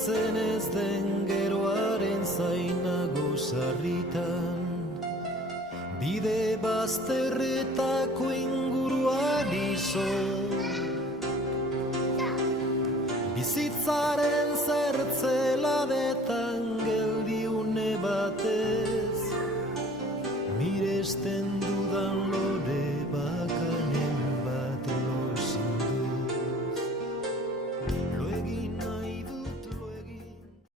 gelditzen ez den geroaren zainago sarritan. Bide bazterretako inguruan iso, bizitzaren zertzeladetan geldiune batez, miresten